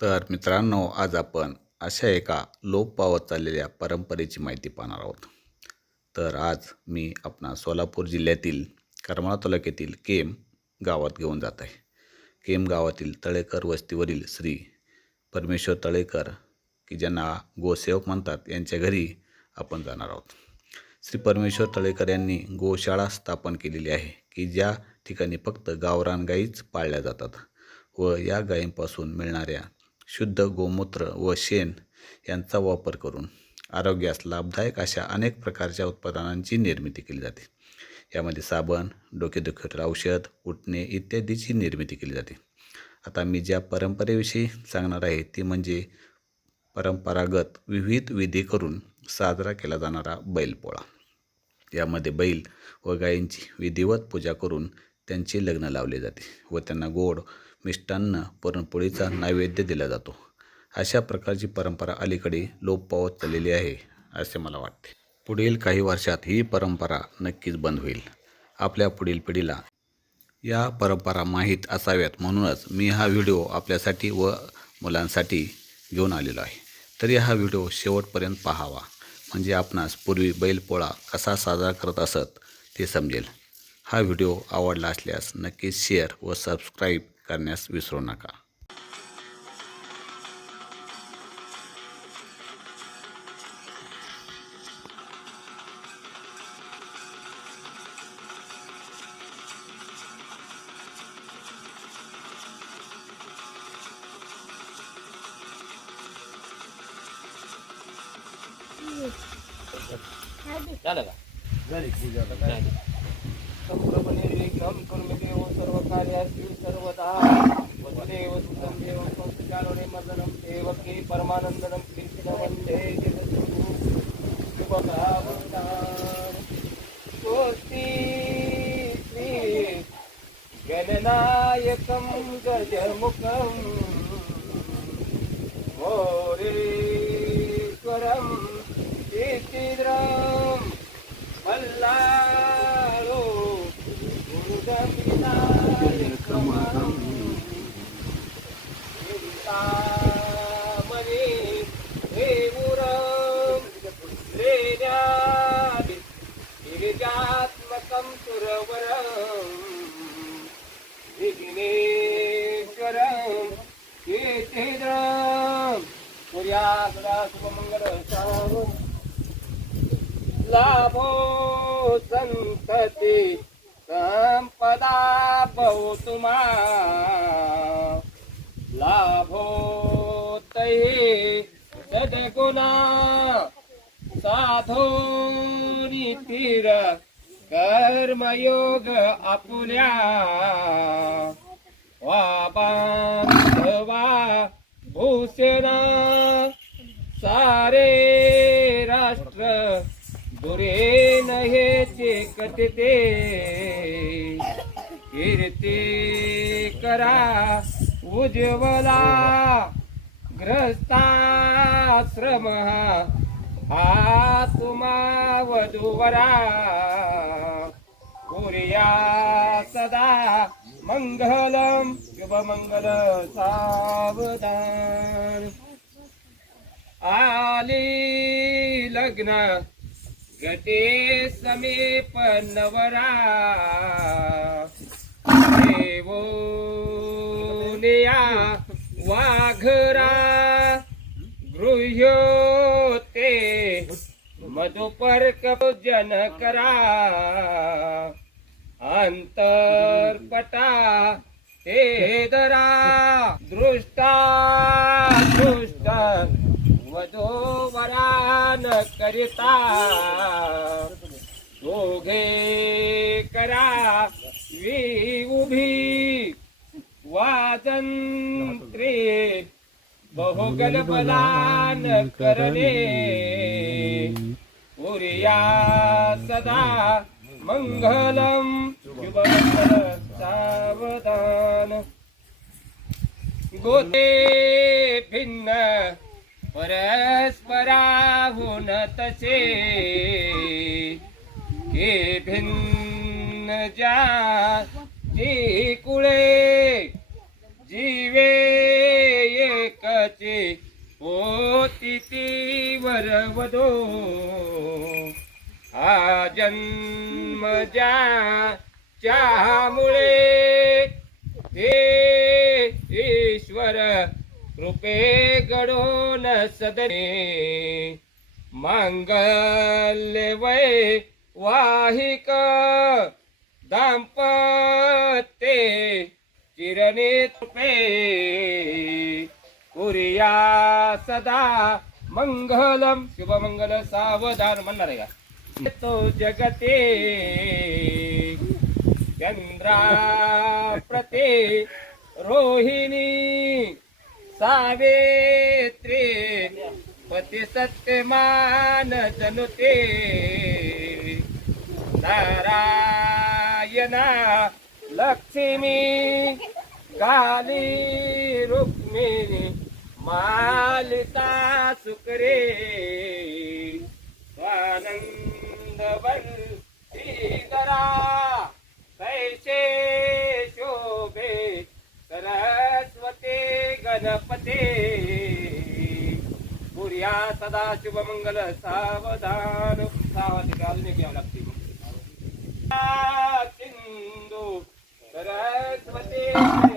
तर मित्रांनो आज आपण अशा एका लोप पावत चाललेल्या परंपरेची माहिती पाहणार आहोत. तर आज मी आपणा सोलापूर जिल्ह्यातील करमाळा तालुक्यातील केम गावात घेऊन जात आहे. केम गावातील तळेकर वस्तीवरील श्री परमेश्वर तळेकर की ज्यांना गोसेवक म्हणतात यांच्या घरी आपण जाणार आहोत. श्री परमेश्वर तळेकर यांनी गोशाळा स्थापन केलेली आहे की ज्या ठिकाणी फक्त गावरान गाईच पाळल्या जातात व या गायींपासून मिळणाऱ्या शुद्ध गोमूत्र व शेण यांचा वापर करून आरोग्यास लाभदायक अशा अनेक प्रकारच्या उत्पादनांची निर्मिती केली जाते. यामध्ये साबण डोकेदुखीवर औषध उठणे इत्यादीची निर्मिती केली जाते. आता मी ज्या परंपरेविषयी सांगणार आहे ती म्हणजे परंपरागत विविध विधी करून साजरा केला जाणारा बैलपोळा यामध्ये बैल व गायींची विधिवत पूजा करून त्यांचे लग्न लावले जाते व त्यांना गोड मिष्टान्न पुरणपोळीचा नैवेद्य दिला जातो. अशा प्रकारची परंपरा अलीकडे लोप पावत चाललेली आहे असे मला वाटते. पुढील काही वर्षात ही परंपरा नक्कीच बंद होईल. आपल्या पुढील पिढीला या परंपरा माहीत असाव्यात म्हणूनच मी हा व्हिडिओ आपल्यासाठी व मुलांसाठी घेऊन आलेलो आहे. तरी हा व्हिडिओ शेवटपर्यंत पाहावा. म्हणजे आपणास पूर्वी बैलपोळा कसा साजरा करत असत ते समजेल. हा व्हिडिओ आवडला असल्यास नक्कीच शेअर व सबस्क्राईब करण्यास विसरू नका. झालं का? झाली. संप्रभणे एकं कर्मदेव सर्व कार्यासी सर्वदा वसुदेव सुतं देव संस्कारोणे मदनं देवकी परमानन्दनं कीर्तिनं वन्दे जगद्गुरु शुभभावनां स्वस्ति श्री गणनायकं गजमुखं मोरेश्वरं कीर्तिद्रं या सदा शुभमंगल लाभो संतती संपदा भवतु मा लाभो तै सद्गुणा साधो नीतीर कर्मयोग आपुल्या. वा बांधवा भूषणा सारे राष्ट्र दुरे हे चेकते कीर्ती करा उज्ज्वला ग्रस्ताश्रम हा तुमा वधुवरा। कुर्या सदा मंगलम शुभमंगल सावधान। लग्न गटे समीप नवरा देवोनिया वाघरा गृह्योते मधुपर्क जन करा अंतरपटा हे दरा दृष्टा दृष्ट वधोवरान करिता दोघे करा वी उभी वाजंत्रे बहुगल करणे। उर्या सदा मंगलम शुभमंगल सावधान। गोते भिन्न परस्पराहून तसे के भिन्न जा जी कुळे जीवे एकचे विठ्ठलाचे पोती ती वरवधो हा जन्म ज्यामुळे हे ईश्वर कृपे घडोन सदने। मांगल्य वै वाहिक दाम्पते चिरणे कृपे कुरिया सदा मंगलम। शुभमंगल सावधान म्हणणार आहे का? तो जगते चंद्रा प्रते रोहिणी। सावित्री पती सत्यमान जनुते। नारायणा लक्ष्मी काली रुक्मिणी मालिता सुकरे। स्वानंद श्रीधरा। कैसे गणपते. पुर्या सदा शुभमंगल सावधान. सावध घालणे घ्यावं लागते. सिंधू सरस्वती.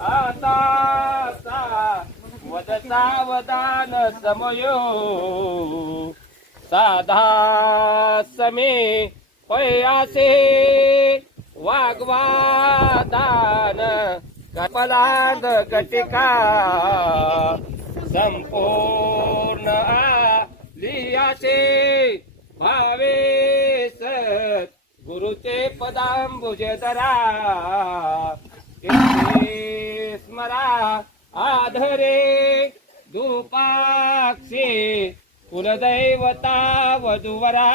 आता सा वद सावधान समयो. साधा समे पयासे वाग्वादान कपलाद गटिका संपूर्ण लियासे भावे सत गुरुचे पदांबुजे दरा. तेथे आधरे दुपाक्षे कुलदैवता वधुवरा.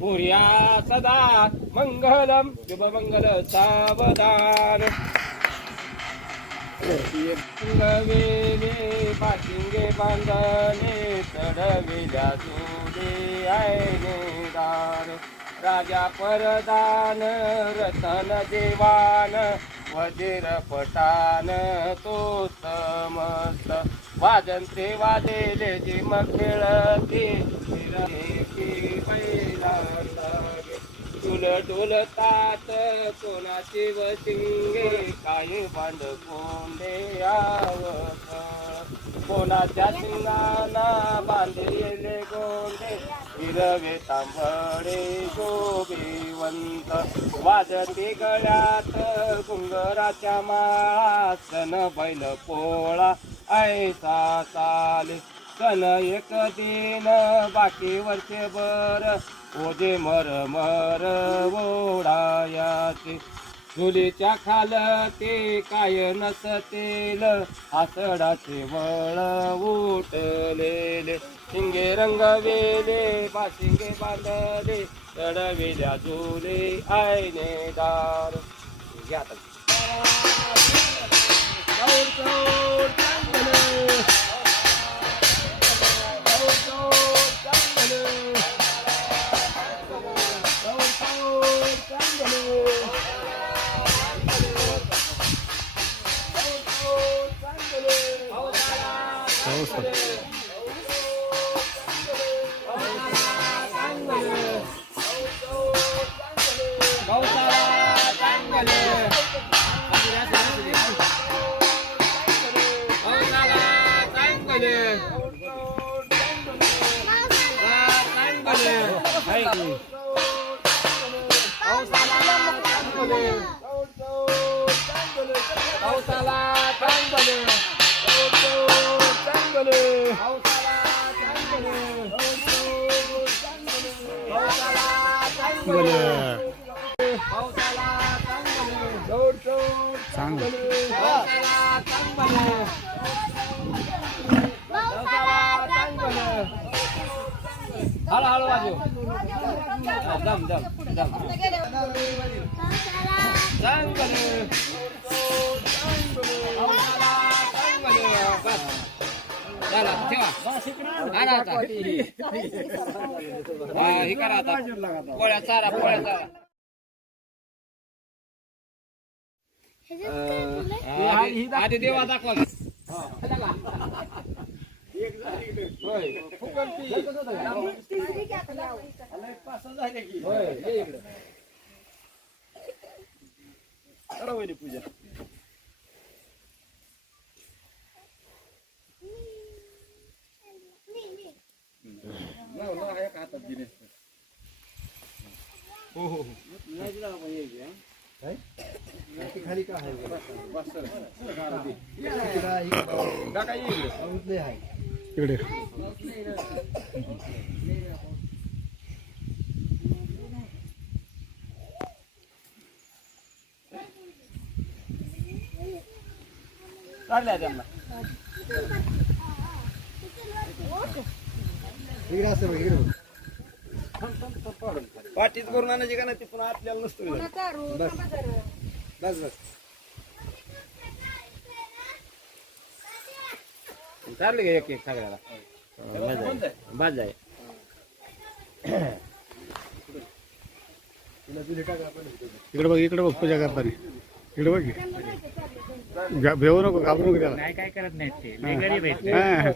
पुर्या सदा मंगलम शुभमंगल सावधान. वेले पाशिंगे बांधणे चढविल्या जुले आयने दान. राजा परदान रतन देवान. वजीर पटान तो समस्त. वाजंत्री वाजेले जी जिम खेळते तुल डोलतात कोणाचे वशिंगे? काय बांड कोंडे आवत कोणाच्या शिंगाना बांधलेले गोंडे? हिरवे तांबडे गोबीवंत वाजते गळ्यात गुंगराच्या मासन बैल पोळा ऐसा चाले कन एक दिन बाकी वर्षभर ओजे मर मर ओढायाचे. चुलीच्या खाल ते काय नसतील आसडाचे वळ उठलेले. शिंगे रंगवेले बाशिंगे बांधले चढविल्या झुले आयने दार. घ्या चौर, चौर, पावसाला चांगलं सांग हळूहळू वाजव दम दम दम पोळ्या चारा पोळ्या चारा. आधी देवा दाखवा. पूजा होय ये इकडं. लाव, लाव, एका हातात दिले. बस, सर. काका, ये इकडं. इकडे चालल्या त्यांना पाठीत करून आणायची का नाही ती पुन्हा आपल्याला नसतो बस बस चालले का एक एक सगळ्याला बाज आहे? इकडे बघ इकडे बघ पूजा करताना इकडे बघ. घा- भेऊ नको घाबरू नको त्याला. काय काय करत नाहीत ते. लय गरीब आहेत हा.